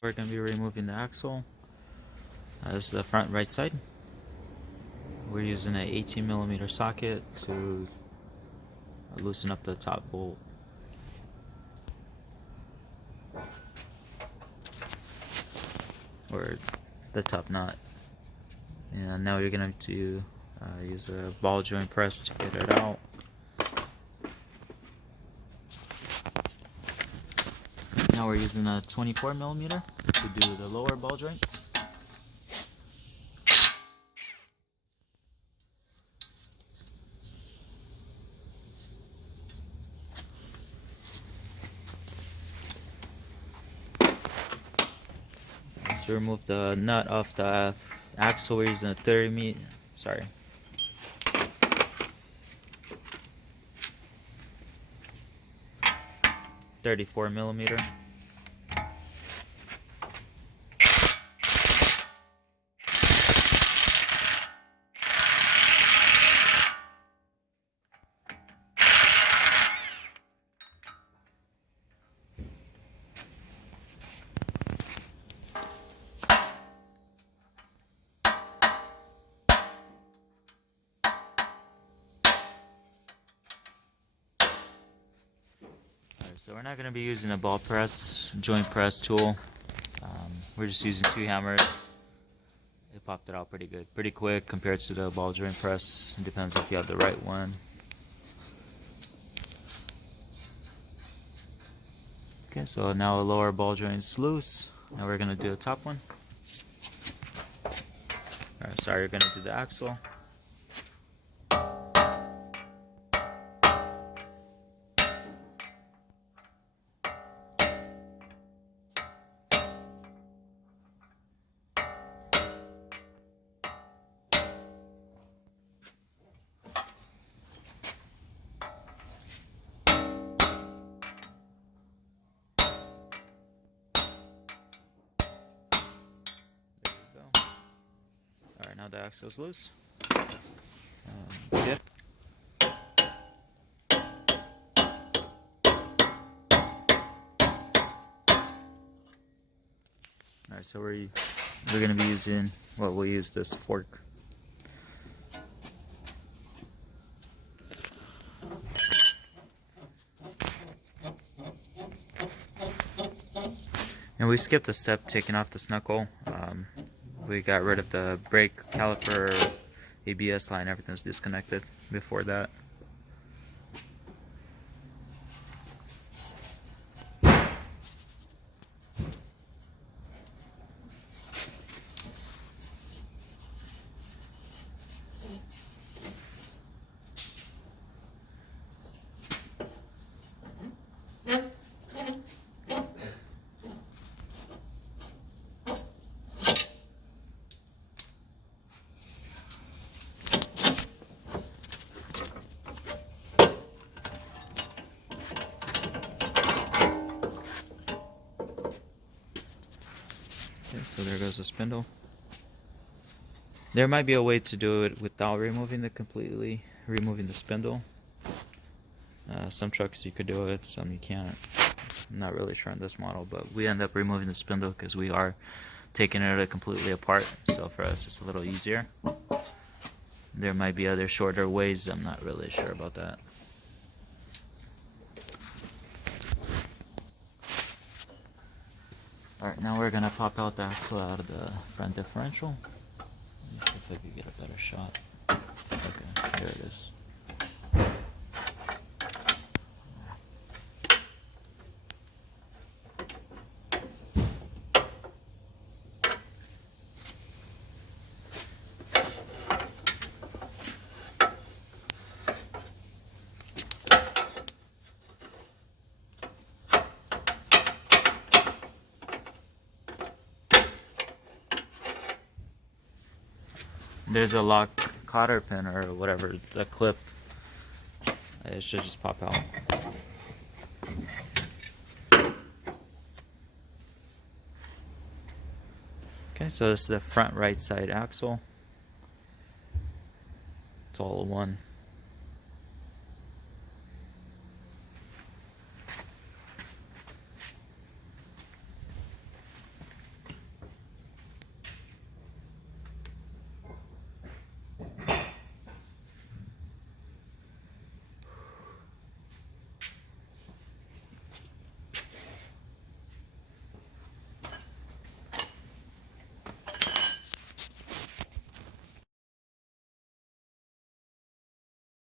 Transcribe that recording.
We're going to be removing the axle. This is the front right side. We're using an 18mm socket to loosen up the top bolt. Or the top nut. And now you're going to use a ball joint press to get it out. Now we're using a 24mm to do the lower ball joint. To remove the nut off the axle, we're using a 34mm. So we're not going to be using a ball press, joint press tool. We're just using 2 hammers. It popped it out pretty good, pretty quick compared to the ball joint press. It depends if you have the right one. Okay, so now the lower ball joint's loose. Now we're going to do the top one. Alright, sorry, you're going to do the axle. Alright, now the axle's loose. Good. Alright, so we're going to be using, well, we'll use this fork. And we skipped a step taking off this knuckle. We got rid of the brake caliper, ABS line, everything's disconnected before that. Okay, so there goes the spindle. There might be a way to do it without removing the spindle. Some trucks you could do it, some you can't. I'm not really sure on this model, but we end up removing the spindle because we are taking it completely apart. So for us, it's a little easier. There might be other shorter ways. I'm not really sure about that. Alright, now we're gonna pop out the axle out of the front differential. Let's see if I can get a better shot. Okay, there it is. There's a lock cotter pin or whatever, the clip. It should just pop out. Okay, so this is the front right side axle. It's all one.